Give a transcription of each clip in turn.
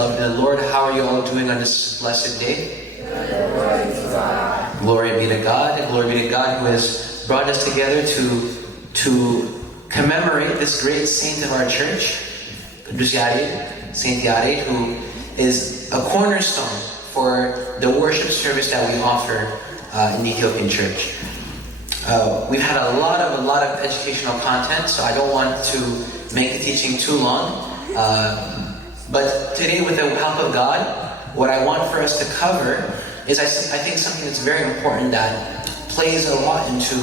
beloved in the Lord. How are you all doing on this blessed day? Glory be to God. Glory be to God who has brought us together to commemorate this great saint of our church, Yared, Saint Yared, who is a cornerstone for the worship service that we offer in the Ethiopian church. We've had a lot of educational content, so I don't want to make the teaching too long. But today, with the help of God, what I want for us to cover is I think something that's very important that plays a lot into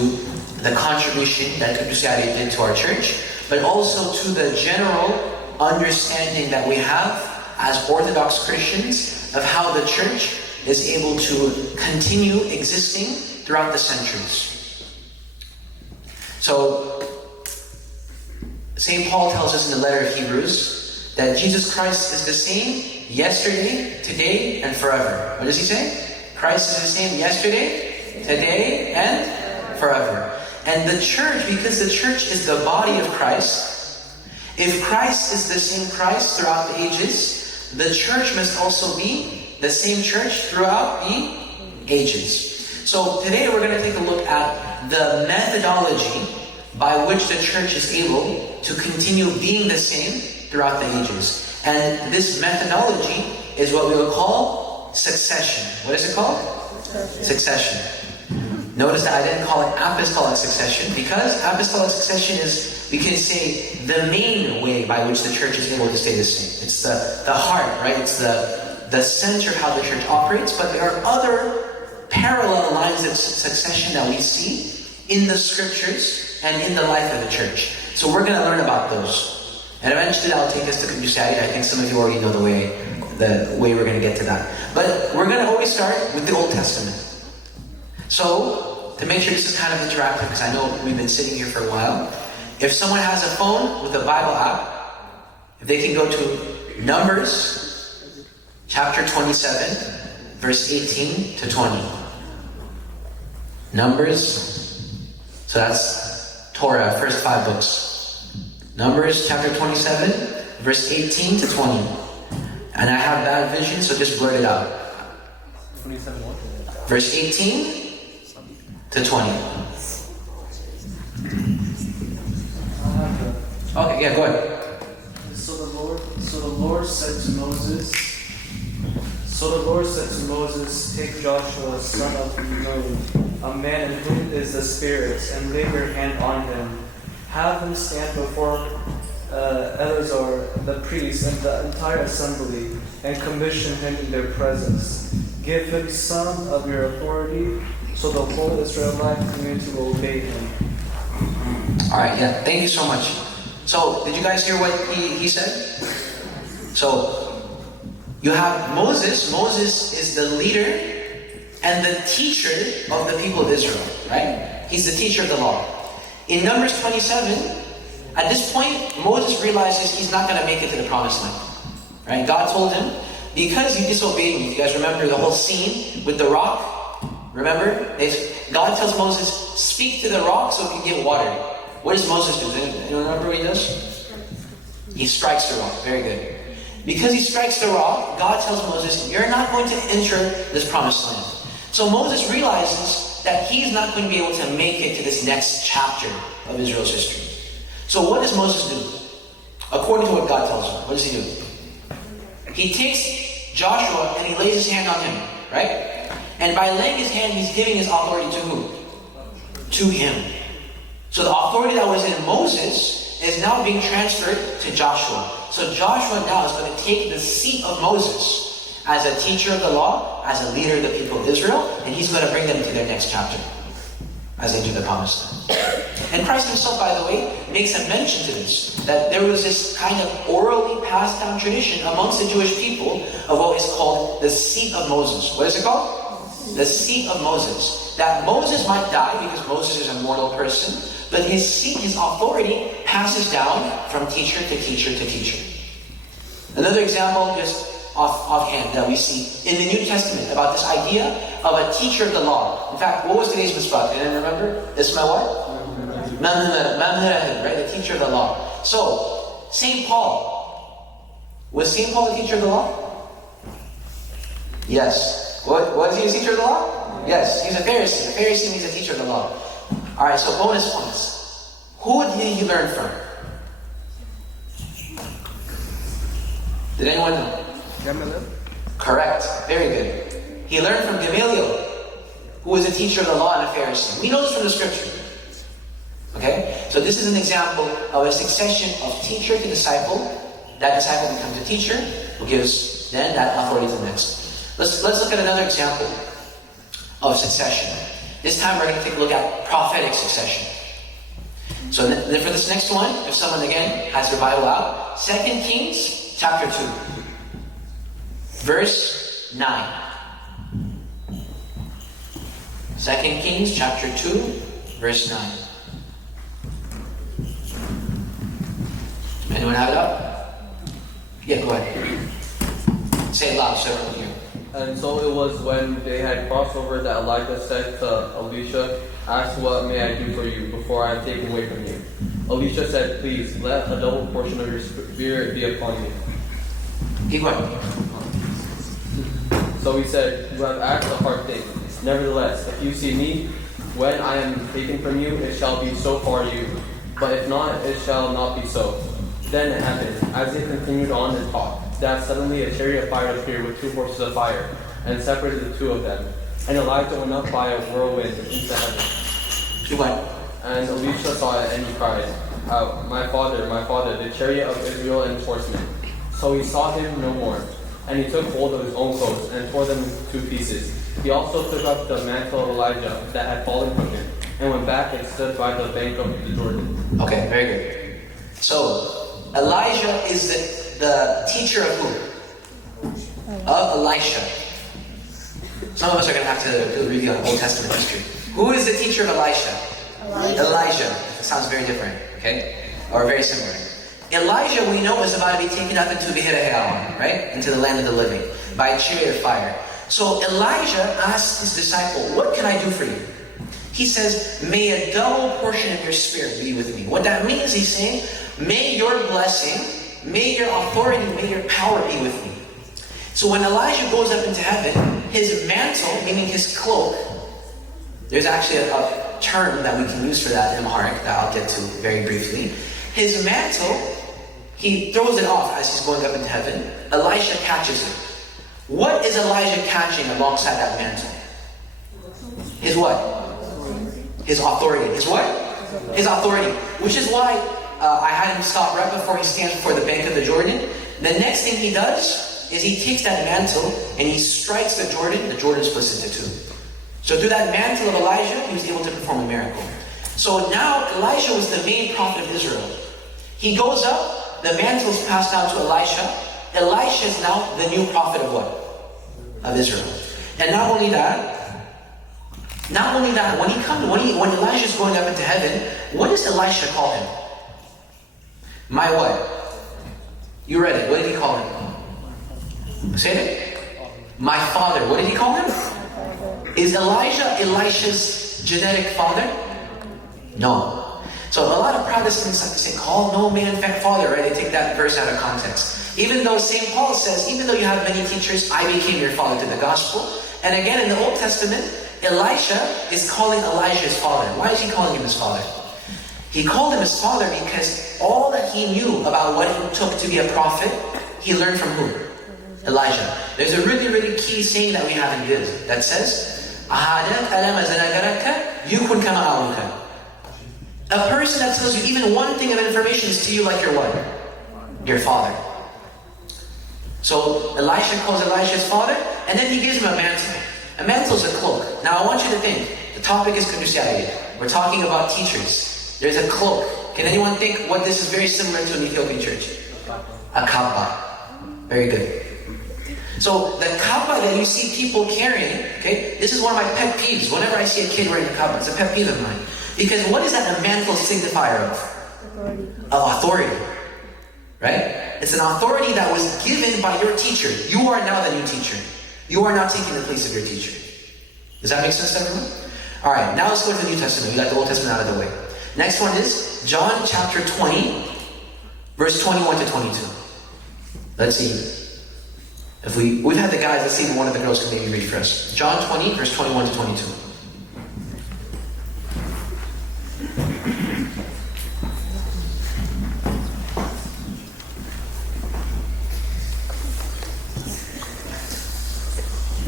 the contribution that Yared did to our church, but also to the general understanding that we have as Orthodox Christians of how the church is able to continue existing throughout the centuries. So, St. Paul tells us in the letter of Hebrews that Jesus Christ is the same yesterday, today, and forever. What does he say? Christ is the same yesterday, today, and forever. And the church, because the church is the body of Christ, if Christ is the same Christ throughout the ages, the church must also be the same church throughout the ages. So today we're going to take a look at the methodology by which the church is able to continue being the same throughout the ages. And this methodology is what we would call succession. What is it called? Succession. Notice that I didn't call it apostolic succession, because apostolic succession is, we can say, the main way by which the church is able to stay the same. It's the heart, right? It's the center of how the church operates, but there are other parallel lines of succession that we see in the scriptures and in the life of the church. So we're going to learn about those. And eventually that will take us to Yared. I think some of you already know the way we're going to get to that. But we're going to always start with the Old Testament. So, to make sure this is kind of interactive, because I know we've been sitting here for a while, if someone has a phone with a Bible app, if they can go to Numbers chapter 27, verse 18 to 20. Numbers, so that's Torah, first 5 books. Numbers chapter 27, verse 18 to 20. And I have bad vision, so just blurt it out. 27 what? Verse 18 to 20. Okay, yeah, go ahead. So the Lord said to Moses, take Joshua, son of Nun, a man in whom is the Spirit, and lay your hand on him. Have him stand before Eleazar the priest and the entire assembly, and commission him in their presence. Give him some of your authority, so the whole Israelite community will obey him. Alright, yeah, thank you so much. So, did you guys hear what he said? So, you have Moses. Moses is the leader and the teacher of the people of Israel, right? He's the teacher of the law. In Numbers 27, at this point, Moses realizes he's not going to make it to the promised land. Right? God told him, because you disobeyed me. You guys remember the whole scene with the rock? Remember? God tells Moses, speak to the rock so it can get water. What does Moses do? You remember what he does? He strikes the rock. Very good. Because he strikes the rock, God tells Moses, you're not going to enter this promised land. So Moses realizes that he's not going to be able to make it to this next chapter of Israel's history. So what does Moses do? According to what God tells him, what does he do? He takes Joshua and he lays his hand on him, right? And by laying his hand, he's giving his authority to who? To him. So the authority that was in Moses is now being transferred to Joshua. So Joshua now is going to take the seat of Moses as a teacher of the law, as a leader of the people of Israel, and he's going to bring them to their next chapter as they do the promised land. And Christ himself, by the way, makes a mention to this, that there was this kind of orally passed down tradition amongst the Jewish people of what is called the seat of Moses. What is it called? The seat of Moses. That Moses might die because Moses is a mortal person, but his seat, his authority, passes down from teacher to teacher to teacher. Another example, just offhand, that we see in the New Testament about this idea of a teacher of the law. In fact, what was today's mitzvah? Can anyone remember? This is my what? Mihret, right? The teacher of the law. So, St. Paul. Was St. Paul the teacher of the law? Yes. What is he, a teacher of the law? Yes, he's a Pharisee. A Pharisee means a teacher of the law. Alright, so bonus points. Who did he learn from? Did anyone know? Gamaliel. Correct. Very good. He learned from Gamaliel, who was a teacher of the law and a Pharisee. We know this from the scripture. Okay? So this is an example of a succession of teacher to disciple. That disciple becomes a teacher, who gives then that authority to the next. Let's look at another example of succession. This time we're going to take a look at prophetic succession. So then for this next one, if someone again has their Bible out, 2 Kings chapter 2, verse 9. 2 Kings chapter 2, verse 9. Anyone have it up? Yeah, go ahead. Say it loud so everyone can hear. And so it was when they had crossed over that Elijah said to Alicia, "Ask what may I do for you before I take away from you." Alicia said, "Please, let a double portion of your spirit be upon me." Keep going. So he said, "You have asked a hard thing. Nevertheless, if you see me, when I am taken from you, it shall be so for you. But if not, it shall not be so." Then it happened, as they continued on and talked, that suddenly a chariot of fire appeared with 2 horses of fire, and separated the 2 of them. And Elijah went up by a whirlwind into heaven. Keep going. And Alicia saw it, and he cried, my father, the chariot of Israel and its horsemen." So he saw him no more. And he took hold of his own clothes, and tore them in 2 pieces. He also took up the mantle of Elijah that had fallen from him, and went back and stood by the bank of the Jordan. Okay, very good. So, Elijah is the teacher of who? Of Elisha. Some of us are going to have to do a review on Old Testament history. Who is the teacher of Elisha? Elijah. It sounds very different, okay? Or very similar. Elijah, we know, is about to be taken up into Mihret, right? Into the land of the living, by a chariot of fire. So Elijah asked his disciple, "What can I do for you?" He says, "May a double portion of your spirit be with me." What that means, he's saying, may your blessing, may your authority, may your power be with me. So when Elijah goes up into heaven, his mantle, meaning his cloak, there's actually a term that we can use for that in Amharic that I'll get to very briefly. His mantle, he throws it off as he's going up into heaven. Elisha catches it. What is Elijah catching alongside that mantle? His what? His authority. His what? His authority. Which is why I had him stop right before he stands before the bank of the Jordan. The next thing he does is he takes that mantle and he strikes the Jordan splits into 2. So through that mantle of Elijah, he was able to perform a miracle. So now Elisha was the main prophet of Israel. He goes up, the mantle is passed down to Elisha. Elisha is now the new prophet of what? Of Israel. And not only that, when Elijah is going up into heaven, what does Elisha call him? My what? You read it. What did he call him? Say it. My father. What did he call him? Is Elijah Elisha's genetic father? No. So a lot of Protestants like to say, "Call no man father," right? They take that verse out of context. Even though St. Paul says, even though you have many teachers, I became your father to the gospel. And again, in the Old Testament, Elisha is calling Elijah his father. Why is he calling him his father? He called him his father because all that he knew about what it took to be a prophet, he learned from who? Elijah. There's a really, really key saying that we have in Yid that says, a person that tells you even one thing of information is to you like your what? Your father. So Elisha calls Elijah his father, and then he gives him a mantle. A mantle is a cloak. Now I want you to think, the topic is Kudus Yared. We're talking about teachers. There's a cloak. Can anyone think what this is very similar to an Ethiopian church? A kappa. Very good. So the kappa that you see people carrying, okay, this is one of my pet peeves. Whenever I see a kid wearing a kappa, it's a pet peeve of mine. Because what is that a mantle signifier of? Of authority. Right? It's an authority that was given by your teacher. You are now the new teacher. You are now taking the place of your teacher. Does that make sense to everyone? Alright, now let's go to the New Testament. We got the Old Testament out of the way. Next one is John chapter 20, verse 21 to 22. Let's see We've had the guys, let's see if one of the girls can maybe read for us. John 20, verse 21 to 22.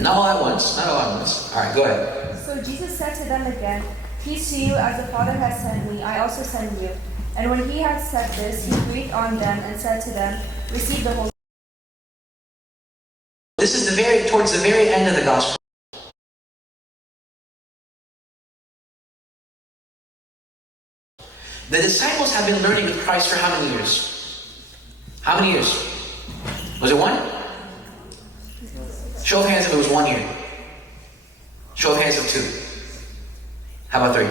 Not all at once. Not all at once. All right, go ahead. So Jesus said to them again, "Peace to you, as the Father has sent me, I also send you." And when he had said this, he breathed on them and said to them, "Receive the Holy." This is towards the very end of the gospel. The disciples have been learning with Christ for how many years? How many years? Was it one? Show of hands if it was 1 year. Show of hands of 2. How about 3?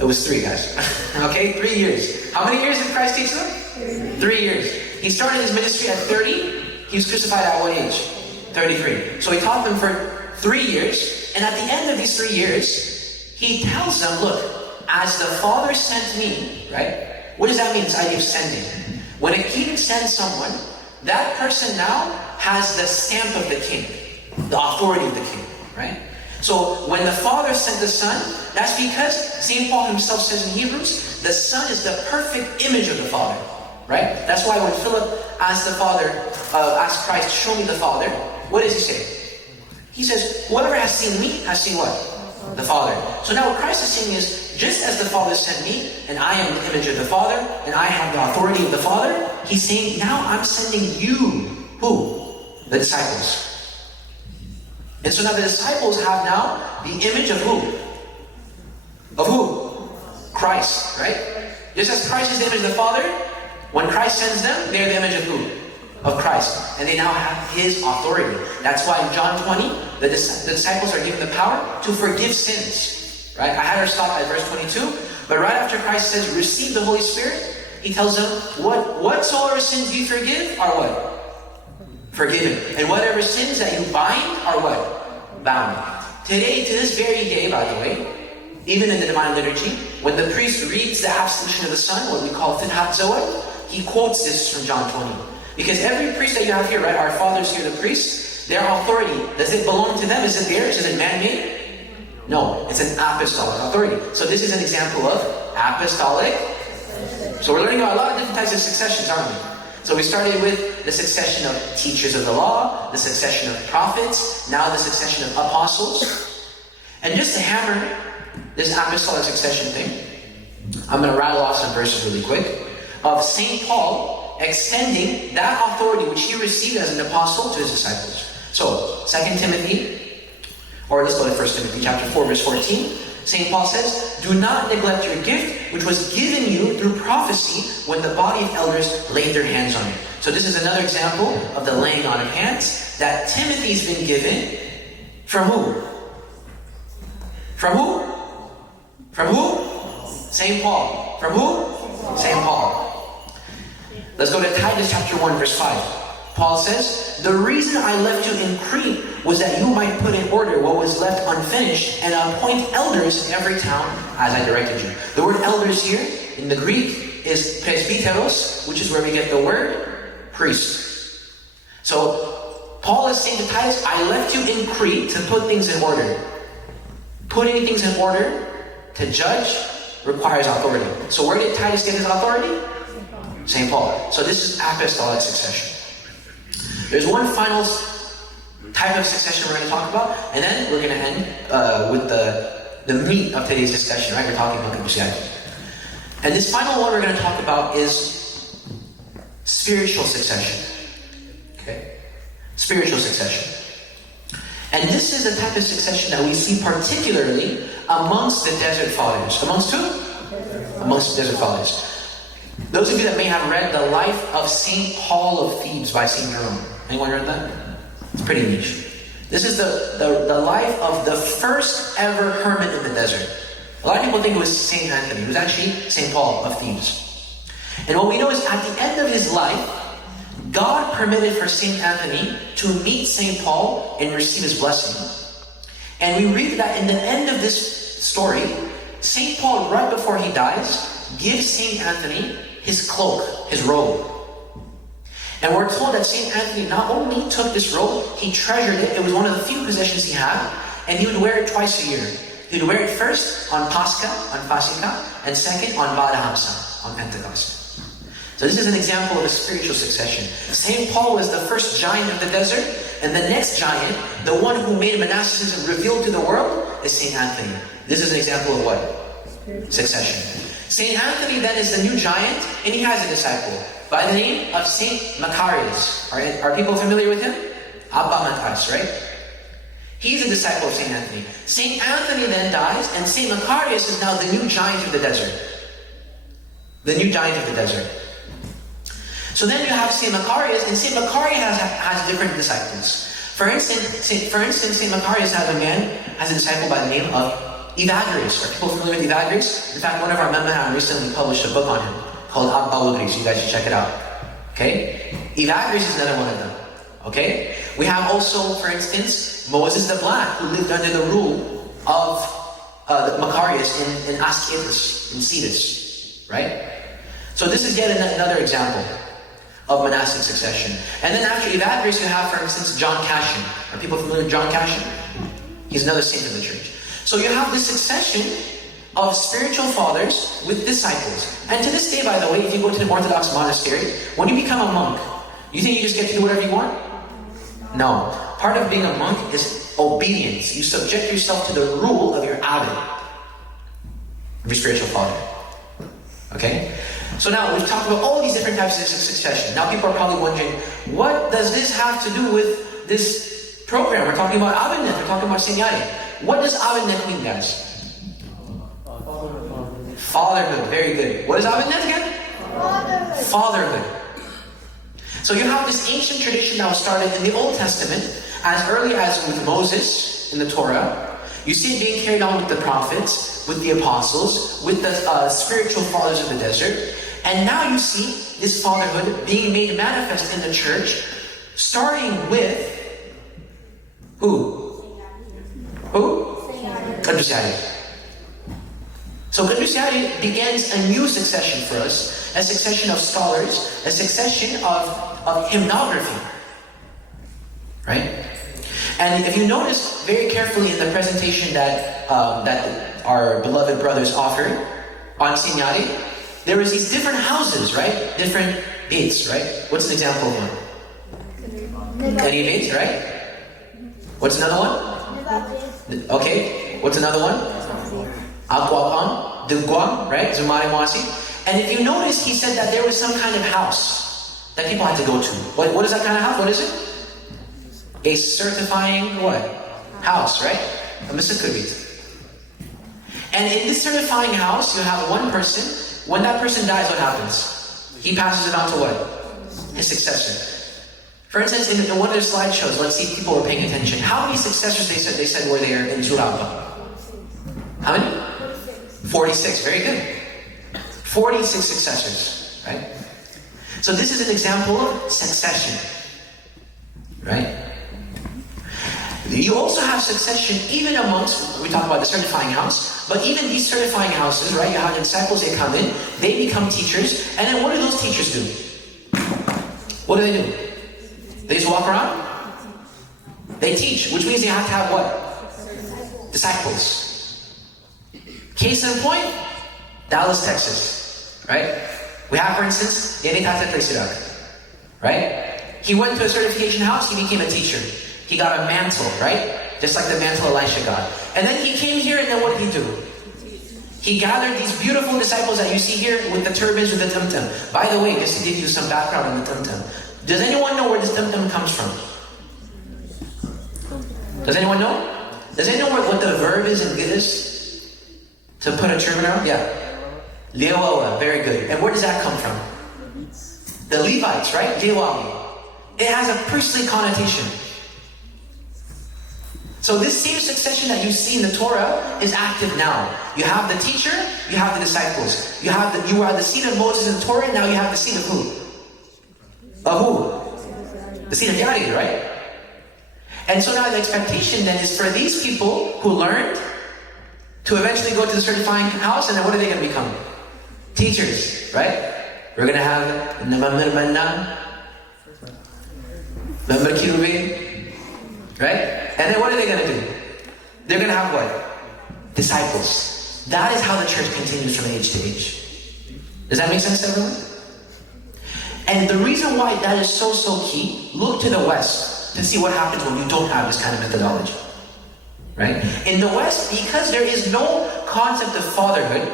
It was 3, guys. Okay, 3 years. How many years did Christ teach them? 3 years. He started his ministry at 30. He was crucified at what age? 33. So he taught them for 3 years. And at the end of these 3 years, he tells them, look, as the Father sent me, right? What does that mean? This idea of sending. When a king sends someone, that person now has the stamp of the king, the authority of the king, right? So when the Father sent the Son, that's because St. Paul himself says in Hebrews, the Son is the perfect image of the Father, right? That's why when Philip asked asked Christ, show me the Father, what does he say? He says, whoever has seen me has seen what? The Father. So now what Christ is saying is, just as the Father sent me, and I am the image of the Father, and I have the authority of the Father, he's saying, now I'm sending you. Who? The disciples. And so now the disciples have now the image of who? Of who? Christ, right? Just as Christ is the image of the Father, when Christ sends them, they're the image of who? Of Christ. And they now have his authority. That's why in John 20, the disciples are given the power to forgive sins. Right? I had her stop at verse 22, but right after Christ says, receive the Holy Spirit, he tells them, whatsoever sins you forgive are what? Forgiven. And whatever sins that you bind are what? Bound. Today, to this very day, by the way, even in the Divine Liturgy, when the priest reads the absolution of the Son, what we call Fatherhood, he quotes this from John 20. Because every priest that you have here, right, our fathers here, the priests, their authority, does it belong to them? Is it theirs? Is it man-made? No, it's an apostolic authority. So this is an example of apostolic. So we're learning about a lot of different types of successions, aren't we? So we started with the succession of teachers of the law, the succession of prophets, now the succession of apostles. And just to hammer this apostolic succession thing, I'm going to rattle off some verses really quick, of St. Paul extending that authority which he received as an apostle to his disciples. So, 2 Timothy, or let's go to 1 Timothy chapter 4, verse 14. St. Paul says, do not neglect your gift, which was given you through prophecy when the body of elders laid their hands on you. So this is another example of the laying on of hands that Timothy's been given from who? From who? From who? St. Paul. From who? St. Paul. Let's go to Titus chapter 1, verse 5. Paul says, the reason I left you in Crete was that you might put in order what was left unfinished and appoint elders in every town as I directed you. The word elders here in the Greek is presbyteros, which is where we get the word priest. So Paul is saying to Titus, I left you in Crete to put things in order. Putting things in order to judge requires authority. So where did Titus get his authority? St. Paul. So this is apostolic succession. There's one final type of succession we're going to talk about, and then we're going to end with the meat of today's discussion, right? We're talking about the And this final one we're going to talk about is spiritual succession. Okay? Spiritual succession. And this is the type of succession that we see particularly amongst the desert fathers. Amongst who? Amongst the desert fathers. Those of you that may have read The Life of St. Paul of Thebes by St. Jerome. Anyone read that? It's pretty niche. This is the life of the first ever hermit in the desert. A lot of people think it was St. Anthony. It was actually St. Paul of Thebes. And what we know is at the end of his life, God permitted for St. Anthony to meet St. Paul and receive his blessing. And we read that in the end of this story, St. Paul, right before he dies, gives St. Anthony his cloak, his robe. And we're told that St. Anthony not only took this robe, he treasured it. It was one of the few possessions he had. And he would wear it twice a year. He would wear it first on Pascha, on Pasika, and second on Ba'al Hamsa, on Pentecost. So this is an example of a spiritual succession. St. Paul was the first giant of the desert, and the next giant, the one who made monasticism revealed to the world, is St. Anthony. This is an example of what? Succession. St. Anthony then is the new giant, and he has a disciple by the name of St. Macarius. Are people familiar with him? Abba Macarius, right? He's a disciple of St. Anthony. St. Anthony then dies, and St. Macarius is now the new giant of the desert. The new giant of the desert. So then you have St. Macarius, and St. Macarius has different disciples. For instance, St. Macarius has a disciple by the name of Evagrius. Are people familiar with Evagrius? In fact, one of our Memaham recently published a book on him called Abba Ugris. You guys should check it out. Okay? Evagrius is another one of them. Okay? We have also, for instance, Moses the Black, who lived under the rule of Macarius in Ascletus, in Cetus. Right? So this is yet another example of monastic succession. And then after Evagrius, you have, for instance, John Cassian. Are people familiar with John Cassian? He's another saint of the church. So you have this succession of spiritual fathers with disciples. And to this day, by the way, if you go to an Orthodox monastery, when you become a monk, you think you just get to do whatever you want? No. Part of being a monk is obedience. You subject yourself to the rule of your abbot, of your spiritual father. Okay? So now we've talked about all these different types of succession. Now people are probably wondering, what does this have to do with this program? We're talking about Abednet, we're talking about St. Yared. What does Abednet mean, guys? Fatherhood, very good. What is Abednet again? Fatherhood. So you have this ancient tradition that was started in the Old Testament, as early as with Moses in the Torah. You see it being carried on with the prophets, with the apostles, with the spiritual fathers of the desert. And now you see this fatherhood being made manifest in the church, starting with who? Who? Qudus Yared. So Qudus Yared begins a new succession for us, a succession of scholars, a succession of hymnography. Right? And if you notice very carefully in the presentation that our beloved brothers offered on St. Yared, there was these different houses, right? Different gates, right? What's an example of one? Any gates, right? What's another one? Okay. What's another one? Aquapon, Dugwam, right? Zumari Mwasi. And if you notice, he said that there was some kind of house that people had to go to. What is that kind of house? What is it? A certifying what? House, right? A misakubit. And in this certifying house, you have one person. When that person dies, what happens? He passes it on to what? His successor. For instance, in one of their slideshows, let's see if people were paying attention. How many successors they said were there in Zulabba? How many? 46. Very good. 46 successors, right? So this is an example of succession, right? You also have succession even amongst, we talk about the certifying house, but even these certifying houses, right? You have the disciples, they come in, they become teachers, and then what do those teachers do? What do? They just walk around? They teach, which means they have to have what? Disciples. Case in point, Dallas, Texas, right? We have, for instance, Yared, right? He went to a certification house, he became a teacher. He got a mantle, right? Just like the mantle Elisha got. And then he came here, and then what did he do? He gathered these beautiful disciples that you see here with the turbans, with the tumtum. By the way, just to give you some background on the tumtum. Does anyone know where this tumtum comes from? Does anyone know? Does anyone know what the verb is in Giddish? To put a turban around? Yeah. Lewawa, very good. And where does that come from? The Levites, right? Lewawi. It has a priestly connotation. So this same succession that you see in the Torah is active now. You have the teacher, you have the disciples. You are the seed of Moses in the Torah, now you have the seed of who? Of who? The seed of Yared, right? And so now the expectation then is for these people who learned to eventually go to the certifying house, and then what are they going to become? Teachers, right? We're going to have Remember Kirubim? Right? And then what are they going to do? They're going to have what? Disciples. That is how the church continues from age to age. Does that make sense to everyone? And the reason why that is so key, look to the West to see what happens when you don't have this kind of methodology. Right? In the West, because there is no concept of fatherhood,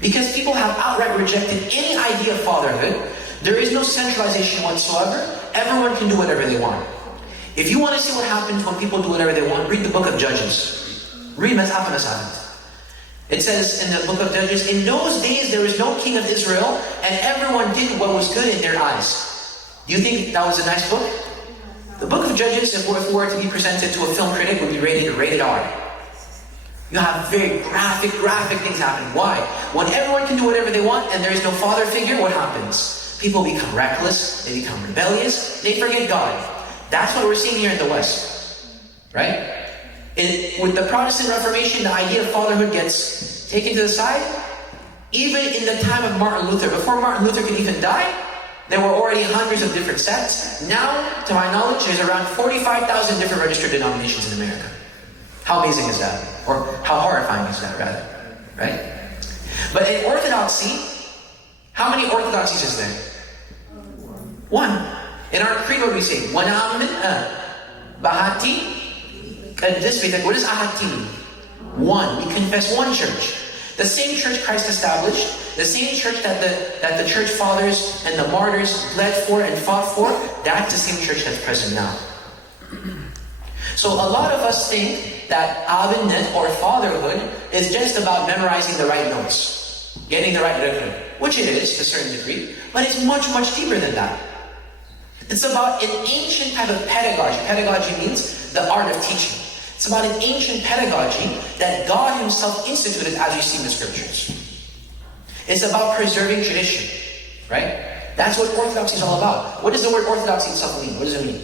because people have outright rejected any idea of fatherhood, there is no centralization whatsoever. Everyone can do whatever they want. If you want to see what happens when people do whatever they want, read the book of Judges. Read Mazhab and Asahad. It says in the book of Judges, in those days there was no king of Israel, and everyone did what was good in their eyes. Do you think that was a nice book? The book of Judges, if it were to be presented to a film critic, would be rated R. You have very graphic things happening. Why? When everyone can do whatever they want and there is no father figure, what happens? People become reckless, they become rebellious, they forget God. That's what we're seeing here in the West. Right? With the Protestant Reformation, the idea of fatherhood gets taken to the side. Even in the time of Martin Luther, before Martin Luther could even die, there were already hundreds of different sects. Now, to my knowledge, there's around 45,000 different registered denominations in America. How amazing is that? Or how horrifying is that, rather? Right? But in Orthodoxy, how many orthodoxies is there? One. In our creed, what do we say? Bahati, what does ahati mean? One. We confess one church. The same church Christ established, the same church that the church fathers and the martyrs bled for and fought for, that's the same church that's present now. So a lot of us think that abinnet or fatherhood is just about memorizing the right notes, getting the right record, which it is to a certain degree, but it's much deeper than that. It's about an ancient type of pedagogy. Pedagogy means the art of teaching. It's about an ancient pedagogy that God Himself instituted, as you see in the Scriptures. It's about preserving tradition, right? That's what orthodoxy is all about. What does the word orthodoxy itself mean? What does it mean?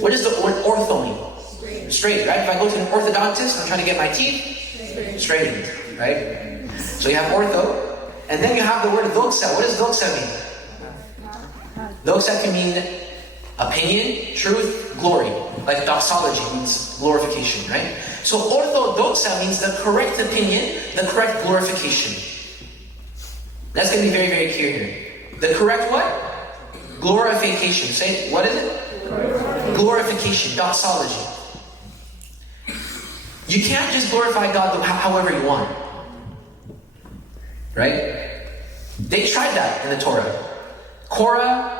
What does the word ortho mean? Straight, right? If I go to an orthodontist, I'm trying to get my teeth straightened, right? So you have ortho, and then you have the word doxa. What does doxa mean? Doxa can mean opinion, truth, glory. Like doxology means glorification, right? So orthodoxa means the correct opinion, the correct glorification. That's going to be very clear here. The correct what? Glorification. Say, what is it? Glorification, doxology. You can't just glorify God however you want. Right? They tried that in the Torah. Korah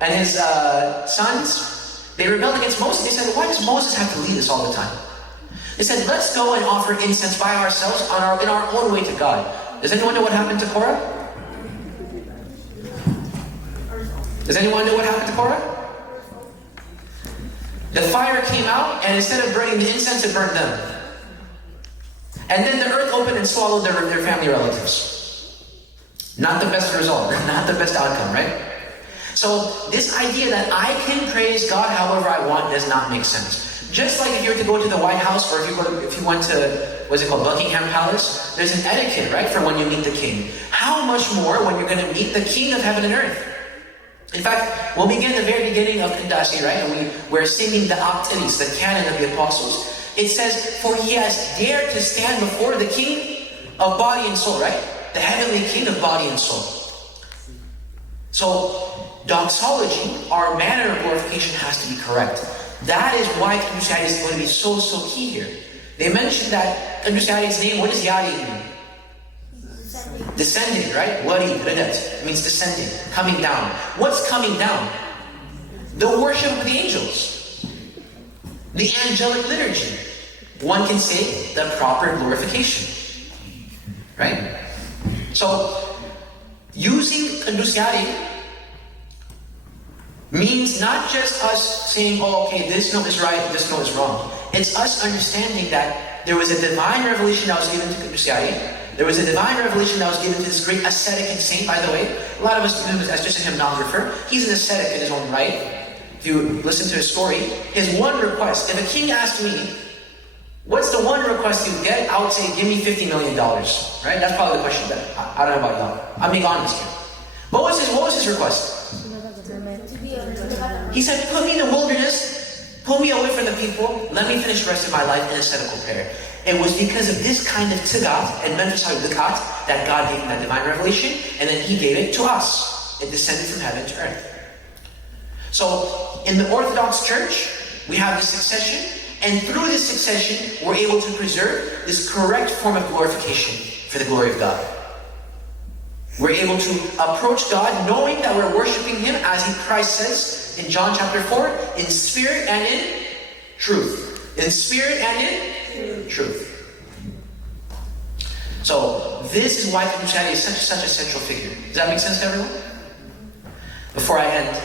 and his sons, they rebelled against Moses. They said, why does Moses have to lead us all the time? They said, let's go and offer incense by ourselves in our own way to God. Does anyone know what happened to Korah? Does anyone know what happened to Korah? The fire came out, and instead of burning the incense, it burned them. And then the earth opened and swallowed their family relatives. Not the best result, not the best outcome, right? So this idea that I can praise God however I want does not make sense. Just like if you were to go to the White House, or if you went to, what's it called, Buckingham Palace, there's an etiquette, right, for when you meet the king. How much more when you're going to meet the King of heaven and earth? In fact, when we get in the very beginning of Kandasi, right, and we're singing the Aktalis, the canon of the apostles, it says, for he has dared to stand before the King of body and soul, right? The heavenly King of body and soul. So, doxology, our manner of glorification, has to be correct. That is why Kandasi is going to be so key here. They mentioned that Kandasi's name, what does Yared mean? Descending, right? Wari, Redet, means descending, coming down. What's coming down? The worship of the angels. The angelic liturgy. One can say the proper glorification. Right? So, using Kandasiari means not just us saying, oh, okay, this note is right, this note is wrong. It's us understanding that there was a divine revelation that was given to Kandasiari. There was a divine revelation that was given to this great ascetic and saint, by the way. A lot of us do him as just a hymnographer. He's an ascetic in his own right. If you listen to his story, his one request, if a king asked me, what's the one request you get? I would say, give me $50 million. Right? That's probably the question that I don't know about y'all. I'm being honest here. What was his request? He said, put me in the wilderness, pull me away from the people, let me finish the rest of my life in ascetical prayer. It was because of this kind of tigat and mental likat that God gave him that divine revelation, and then he gave it to us. It descended from heaven to earth. So, in the Orthodox Church, we have this succession, and through this succession, we're able to preserve this correct form of glorification for the glory of God. We're able to approach God knowing that we're worshiping Him, as Christ says in John chapter 4, in spirit and in truth. In spirit and in truth. So, this is why Christianity is such a central figure. Does that make sense to everyone? Before I end,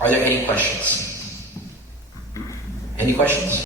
are there any questions? Any questions?